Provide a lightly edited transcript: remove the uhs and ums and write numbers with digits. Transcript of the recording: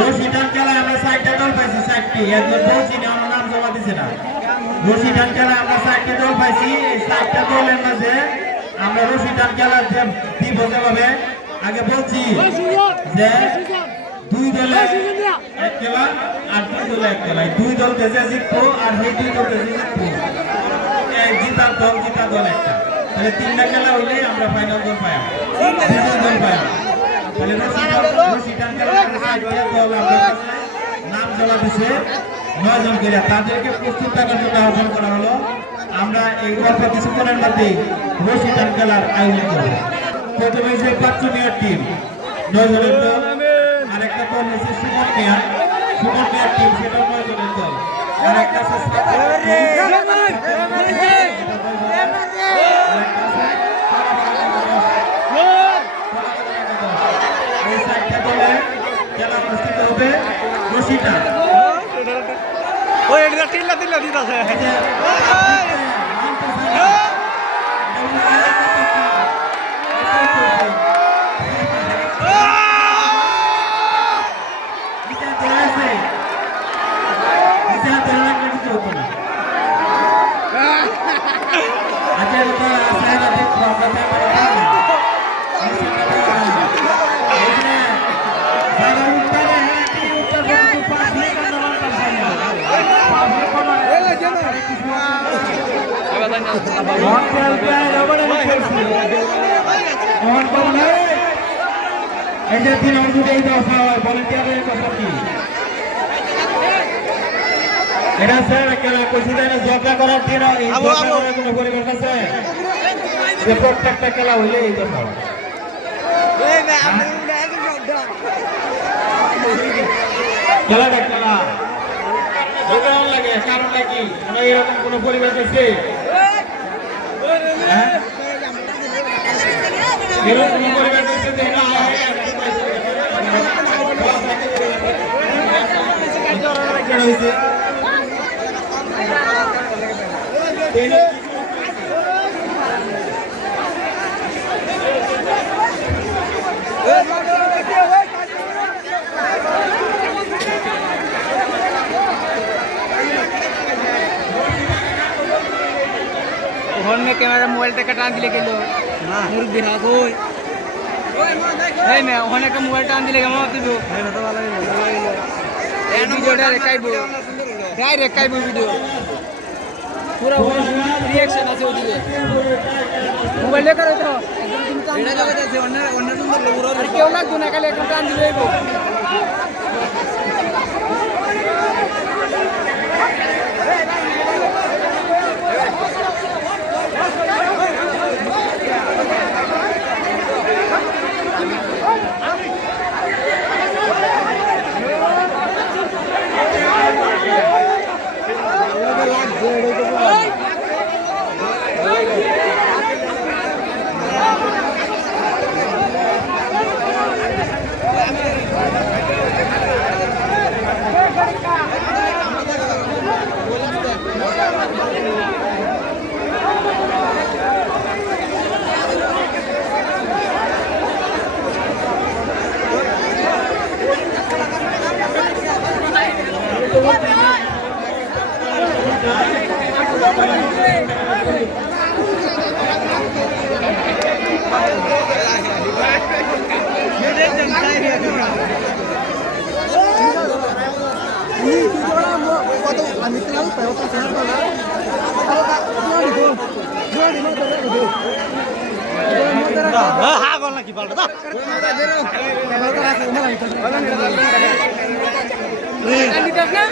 রশিদান খেলায় আমরা 4টা দল পাইছি, 4টি। একজন বলছি না, আমার নাম জমা দিছে না। রশিদান খেলায় আমরা 4টি দল পাইছি। এই 4টা দলের মাঝে আমরা রশিদান খেলা দিব যেভাবে আগে বলছি যে 2 দলে 1 খেলা আর 2 দলে 1 খেলা। 2 দল যে জিতবো আর সেই 2 দল যে জিতবো, জিতার দল একটা। তাহলে 3টা খেলা হইলে আমরা ফাইনাল দল পাইলাম, দ্বিতীয় দল পাইলাম। তাহলে রশিদান খেলা দল আমরা নাম জমা দিছে 9 জন করে। তাদেরকে প্রস্তুত থাকার জন্য আহ্বান করা হলো। আমরা এই অল্প কিছুক্ষণের মধ্যে রশিদান খেলার আয়োজন করব। প্রথমে যে 5 জনের টিম 9 জনের দল, আর একটা দল হচ্ছে সুমন মিয়ার টিম, সেটা 9 জনের দল। আর একটা আছে এই 4টা দলে খেলা অনুষ্ঠিত হবে। রশিদান ওই এটা টিল্লা দিতাছে। এটা 3 অঙ্কুটে এই দফা হয় ভলেন্টিয়ারের কথা কি এটা স্যার কেলা কইছি না জগা করার দিন এই জগা করার কোনো পরিবেশ আছে যে প্রত্যেকটা খেলা হইলে এই দফা হয়। খেলাটা খেলা জগা লাগে কারণ নাকি আমরা এরকম কোনো পরিবেশ আছে এরকম পরিবেশ আছে যে না হয়েছে में कैमरा मोबाइल टेक टान दिले गेलो मुर्गी हा कोई नहीं मैं होने का मोबाइल टान दिले गमा तो मैं तो वाला ये वीडियो डायरेक्ट काइबो वीडियो पूरा रिएक्शन আছে ওদিকে মোবাইল লেখা রইতো এটা লাগা আছে অন্য সুন্দর লোক আর কেউ লাগতো না খালি একটা টান দিলেই গো Candidat na?